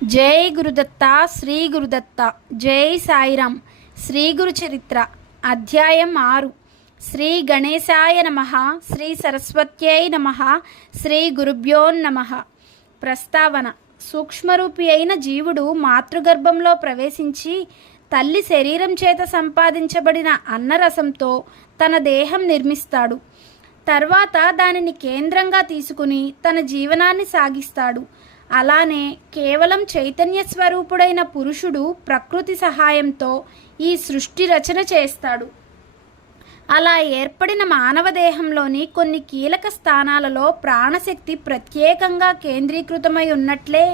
జై గురుదత్త శ్రీ గురుదత్త జై సాయిరామ్. శ్రీ గురు చరిత్ర అధ్యాయం 6. శ్రీ గణేశాయ నమః. శ్రీ సరస్వత్యై నమః. శ్రీ గురుభ్యో నమః. ప్రస్తావన: సూక్ష్మరూపి అయిన జీవుడు మాతృగర్భంలో ప్రవేశించి తల్లి శరీరం చేత సంపాదించబడిన అన్నరసంతో తన దేహం నిర్మిస్తాడు. తర్వాత దానిని కేంద్రంగా తీసుకుని తన జీవనాన్ని సాగిస్తాడు. అలానే కేవలం చైతన్య స్వరూపుడైన పురుషుడు ప్రకృతి సహాయంతో ఈ సృష్టి రచన చేస్తాడు. అలా ఏర్పడిన మానవ దేహంలోని కొన్ని కీలక స్థానాలలో ప్రాణశక్తి ప్రత్యేకంగా కేంద్రీకృతమై ఉన్నట్లే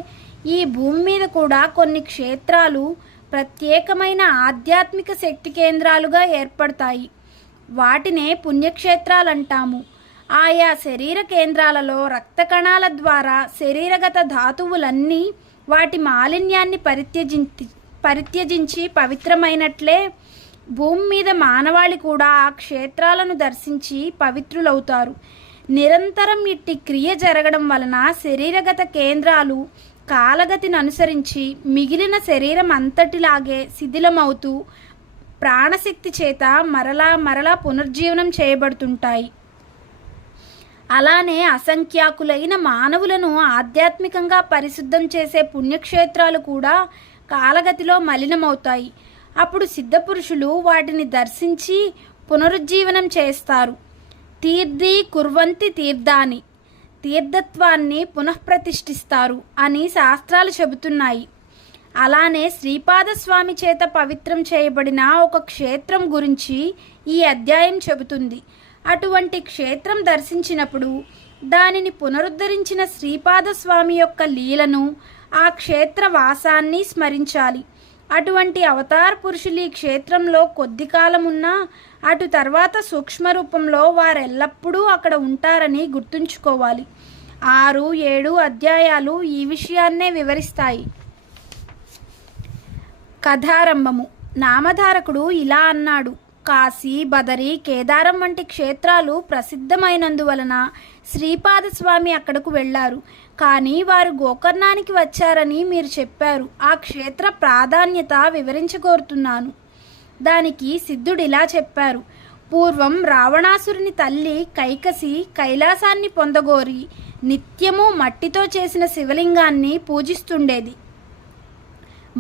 ఈ భూమి మీద కూడా కొన్ని క్షేత్రాలు ప్రత్యేకమైన ఆధ్యాత్మిక శక్తి కేంద్రాలుగా ఏర్పడతాయి. వాటినే పుణ్యక్షేత్రాలంటాము. ఆయా శరీర కేంద్రాలలో రక్త కణాల ద్వారా శరీరగత ధాతువులన్నీ వాటి మాలిన్యాన్ని పరిత్యజించి పవిత్రమైనట్లే భూమి మీద మానవాళి కూడా ఆ క్షేత్రాలను దర్శించి పవిత్రులవుతారు. నిరంతరం ఇట్టి క్రియ జరగడం వలన శరీరగత కేంద్రాలు కాలగతిని అనుసరించి మిగిలిన శరీరం అంతటిలాగే శిథిలమవుతూ ప్రాణశక్తి చేత మరలా పునర్జీవనం చేయబడుతుంటాయి. అలానే అసంఖ్యాకులైన మానవులను ఆధ్యాత్మికంగా పరిశుద్ధం చేసే పుణ్యక్షేత్రాలు కూడా కాలగతిలో మలినమవుతాయి. అప్పుడు సిద్ధపురుషులు వాటిని దర్శించి పునరుజ్జీవనం చేస్తారు. తీర్థి కుర్వంతి తీర్థాని, తీర్థత్వాన్ని పునఃప్రతిష్ఠిస్తారు అని శాస్త్రాలు చెబుతున్నాయి. అలానే శ్రీపాదస్వామి చేత పవిత్రం చేయబడిన ఒక క్షేత్రం గురించి ఈ అధ్యాయం చెబుతుంది. అటువంటి క్షేత్రం దర్శించినప్పుడు దానిని పునరుద్ధరించిన శ్రీపాదస్వామి యొక్క లీలను, ఆ క్షేత్ర వాసాన్ని స్మరించాలి. అటువంటి అవతార పురుషులు ఈ క్షేత్రంలో కొద్ది కాలం ఉన్నా అటు తర్వాత సూక్ష్మ రూపంలో వారెల్లప్పుడూ అక్కడ ఉంటారని గుర్తుంచుకోవాలి. 6, 7 అధ్యాయాలు ఈ విషయాన్నే వివరిస్తాయి. కథారంభము. నామధారకుడు ఇలా అన్నాడు: కాశీ, బదరి, కేదారం వంటి క్షేత్రాలు ప్రసిద్ధమైనందువలన శ్రీపాదస్వామి అక్కడకు వెళ్ళారు. కానీ వారు గోకర్ణానికి వచ్చారని మీరు చెప్పారు. ఆ క్షేత్ర ప్రాధాన్యత వివరించగోరుతున్నాను. దానికి సిద్ధుడు ఇలా చెప్పారు: పూర్వం రావణాసురుని తల్లి కైకసి కైలాసాన్ని పొందగోరి నిత్యము మట్టితో చేసిన శివలింగాన్ని పూజిస్తుండేది.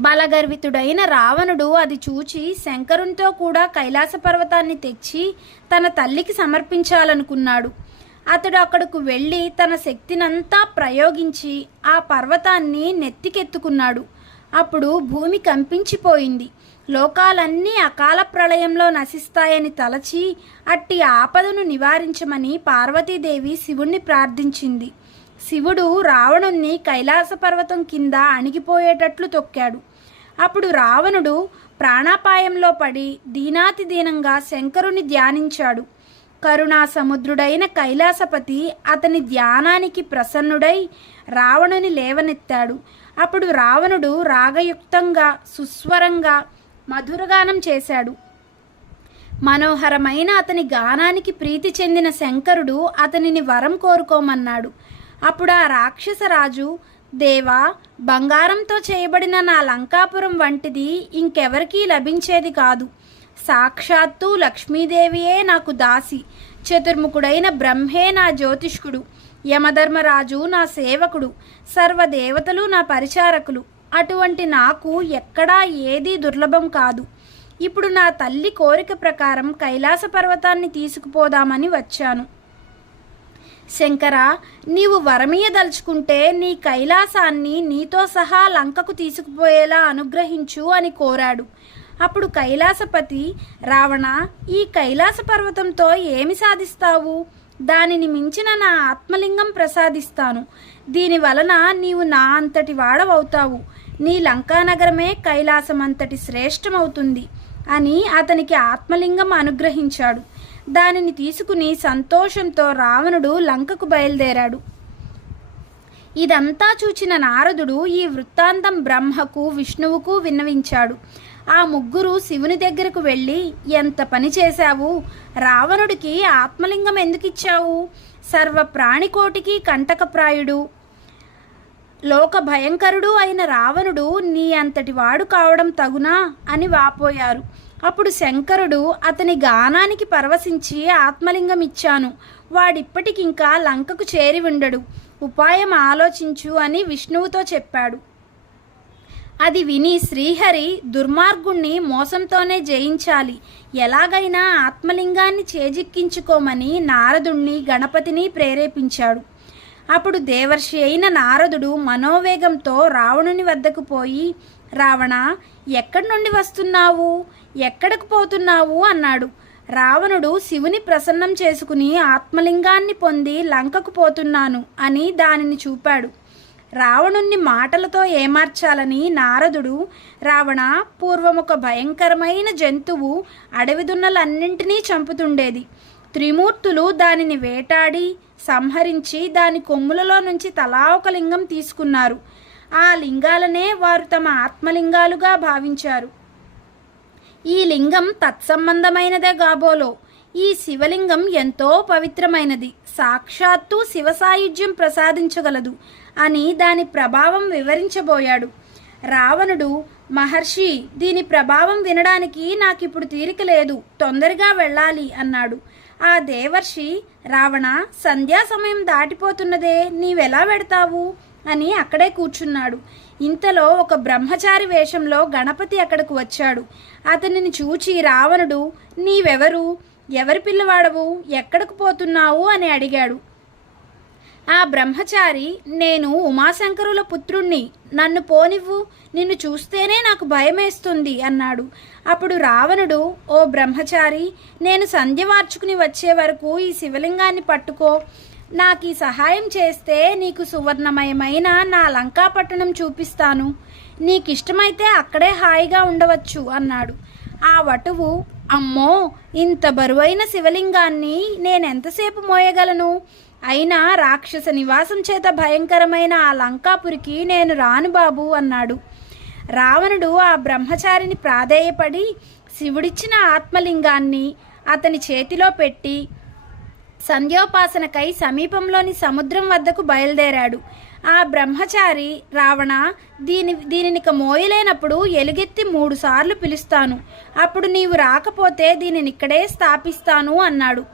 బలగర్వితుడైన రావణుడు అది చూచి శంకరునితో కూడా కైలాస పర్వతాన్ని తెచ్చి తన తల్లికి సమర్పించాలనుకున్నాడు. అతడు అక్కడకు వెళ్ళి తన శక్తినంతా ప్రయోగించి ఆ పర్వతాన్ని నెత్తికెత్తుకున్నాడు. అప్పుడు భూమి కంపించిపోయింది. లోకాలన్నీ అకాల ప్రళయంలో నశిస్తాయని తలచి అట్టి ఆపదను నివారించమని పార్వతీదేవి శివుణ్ణి ప్రార్థించింది. శివుడు రావణుణ్ణి కైలాస పర్వతం కింద అణిగిపోయేటట్లు తొక్కాడు. అప్పుడు రావణుడు ప్రాణాపాయంలో పడి దీనాతిదీనంగా శంకరుని ధ్యానించాడు. కరుణా సముద్రుడైన కైలాసపతి అతని ధ్యానానికి ప్రసన్నుడై రావణుని లేవనెత్తాడు. అప్పుడు రావణుడు రాగయుక్తంగా సుస్వరంగా మధురగానం చేశాడు. మనోహరమైన అతని గానానికి ప్రీతి చెందిన శంకరుడు అతనిని వరం కోరుకోమన్నాడు. అప్పుడు ఆ రాక్షసరాజు: దేవా, బంగారంతో చేయబడిన నా లంకాపురం వంటిది ఇంకెవరికీ లభించేది కాదు. సాక్షాత్తు లక్ష్మీదేవియే నాకు దాసి, చతుర్ముఖుడైన బ్రహ్మే నా జ్యోతిష్కుడు, యమధర్మరాజు నా సేవకుడు, సర్వదేవతలు నా పరిచారకులు. అటువంటి నాకు ఎక్కడా ఏదీ దుర్లభం కాదు. ఇప్పుడు నా తల్లి కోరిక ప్రకారం కైలాస పర్వతాన్ని తీసుకుపోదామని వచ్చాను. శంకరా, నీవు వరమీయదలుచుకుంటే నీ కైలాసాన్ని నీతో సహా లంకకు తీసుకుపోయేలా అనుగ్రహించు అని కోరాడు. అప్పుడు కైలాసపతి: రావణ, ఈ కైలాస పర్వతంతో ఏమి సాధిస్తావు? దానిని మించిన నా ఆత్మలింగం ప్రసాదిస్తాను. దీని వలన నీవు నా అంతటి వాడవవుతావు. నీ లంకానగరమే కైలాసమంతటి శ్రేష్టమవుతుంది అని అతనికి ఆత్మలింగం అనుగ్రహించాడు. దానిని తీసుకుని సంతోషంతో రావణుడు లంకకు బయలుదేరాడు. ఇదంతా చూచిన నారదుడు ఈ వృత్తాంతం బ్రహ్మకు, విష్ణువుకు విన్నవించాడు. ఆ ముగ్గురు శివుని దగ్గరకు వెళ్ళి: ఎంత పని చేశావు? రావణుడికి ఆత్మలింగం ఎందుకు ఇచ్చావు? సర్వ ప్రాణికోటికి కంటకప్రాయుడు, లోక భయంకరుడు అయిన రావణుడు నీ అంతటి వాడు కావడం తగునా అని వాపోయారు. అప్పుడు శంకరుడు అతని గానానికి పరవశించి ఆత్మలింగం ఇచ్చాను, వాడిప్పటికింకా లంకకు చేరి ఉండడు, ఉపాయం ఆలోచించు అని విష్ణువుతో చెప్పాడు. అది విని శ్రీహరి దుర్మార్గుణ్ణి మోసంతోనే జయించాలి, ఎలాగైనా ఆత్మలింగాన్ని చేజిక్కించుకోమని నారదుణ్ణి గణపతిని ప్రేరేపించాడు. అప్పుడు దేవర్షి అయిన నారదుడు మనోవేగంతో రావణుని వద్దకు పోయి, రావణ, ఎక్కడి నుండి వస్తున్నావు, ఎక్కడకు పోతున్నావు అన్నాడు. రావణుడు శివుని ప్రసన్నం చేసుకుని ఆత్మలింగాన్ని పొంది లంకకు పోతున్నాను అని దానిని చూపాడు. రావణుణ్ణి మాటలతో ఏమార్చాలని నారదుడు, రావణ, పూర్వమొక భయంకరమైన జంతువు అడవి దున్నలన్నింటినీ చంపుతుండేది. త్రిమూర్తులు దానిని వేటాడి సంహరించి దాని కొమ్ములలో నుంచి తలా ఒక లింగం తీసుకున్నారు. ఆ లింగాలనే వారు తమ ఆత్మలింగాలుగా భావించారు. ఈ లింగం తత్సంబంధమైనదే కాబోలో. ఈ శివలింగం ఎంతో పవిత్రమైనది, సాక్షాత్తు శివ సాయుధ్యం ప్రసాదించగలదు అని దాని ప్రభావం వివరించబోయాడు. రావణుడు, మహర్షి, దీని ప్రభావం వినడానికి నాకిప్పుడు తీరిక లేదు, తొందరగా వెళ్ళాలి అన్నాడు. ఆ దేవర్షి, రావణ, సంధ్యా సమయం దాటిపోతున్నదే, నీవెలా వెడతావు అని అక్కడే కూర్చున్నాడు. ఇంతలో ఒక బ్రహ్మచారి వేషంలో గణపతి అక్కడకు వచ్చాడు. అతనిని చూచి రావణుడు, నీవెవరు, ఎవరి పిల్లవాడవు, ఎక్కడకు పోతున్నావు అని అడిగాడు. ఆ బ్రహ్మచారి, నేను ఉమాశంకరుల పుత్రుణ్ణి, నన్ను పోనివ్వు, నిన్ను చూస్తేనే నాకు భయమేస్తుంది అన్నాడు. అప్పుడు రావణుడు, ఓ బ్రహ్మచారి, నేను సంధ్య మార్చుకుని వచ్చే వరకు ఈ శివలింగాన్ని పట్టుకో, నాకు ఈ సహాయం చేస్తే నీకు సువర్ణమయమైన నా లంకాపట్టణం చూపిస్తాను, నీకిష్టమైతే అక్కడే హాయిగా ఉండవచ్చు అన్నాడు. ఆ వటువు, అమ్మో, ఇంత బరువైన శివలింగాన్ని నేనెంతసేపు మోయగలను, అయినా రాక్షస నివాసం చేత భయంకరమైన ఆ లంకాపురికి నేను రాను బాబు అన్నాడు. రావణుడు ఆ బ్రహ్మచారిని ప్రాధేయపడి శివుడిచ్చిన ఆత్మలింగాన్ని అతని చేతిలో పెట్టి సంధ్యోపాసనకై సమీపంలోని సముద్రం వద్దకు బయలుదేరాడు. ఆ బ్రహ్మచారి, రావణ, దీనినిక మోయలేనప్పుడు ఎలుగెత్తి 3 సార్లు పిలుస్తాను, అప్పుడు నీవు రాకపోతే దీనినిక్కడే స్థాపిస్తాను అన్నాడు.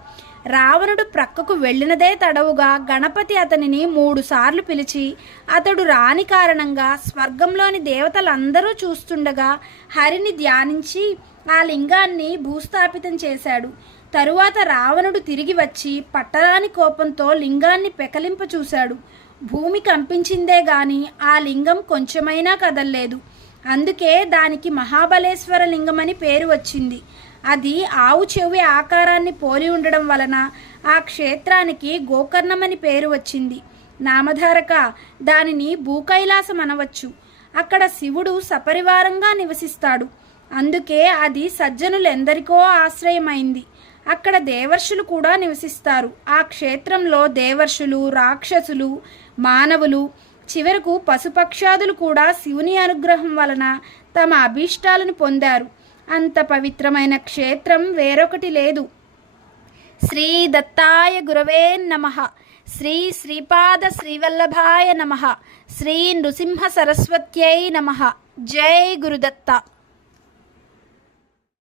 రావణుడు ప్రక్కకు వెళ్ళినదే తడవుగా గణపతి అతనిని 3 సార్లు పిలిచి అతడు రాని కారణంగా స్వర్గంలోని దేవతలందరూ చూస్తుండగా హరిని ధ్యానించి ఆ లింగాన్ని భూస్థాపితం చేశాడు. తరువాత రావణుడు తిరిగి వచ్చి పట్టరాని కోపంతో లింగాన్ని పెకలింప చూశాడు. భూమి కంపించిందే గాని ఆ లింగం కొంచెమైనా కదల్లేదు. అందుకే దానికి మహాబలేశ్వర లింగమని పేరు వచ్చింది. అది ఆవు చెవి ఆకారాన్ని పోలి ఉండడం వలన ఆ క్షేత్రానికి గోకర్ణమని పేరు వచ్చింది. నామధారక, దానిని భూకైలాసం అనవచ్చు. అక్కడ శివుడు సపరివారంగా నివసిస్తాడు. అందుకే అది సజ్జనులెందరికో ఆశ్రయమైంది. అక్కడ దేవర్షులు కూడా నివసిస్తారు. ఆ క్షేత్రంలో దేవర్షులు, రాక్షసులు, మానవులు, చివరకు పశుపక్షాదులు కూడా శివుని అనుగ్రహం వలన తమ అభీష్టాలను పొందారు. అంత పవిత్రమైన క్షేత్రం వేరొకటి లేదు. శ్రీ దత్తాయ గురవే నమః. శ్రీ శ్రీపాద శ్రీవల్లభాయ నమః. శ్రీ నృసింహ సరస్వత్యై నమః. జై గురుదత్త.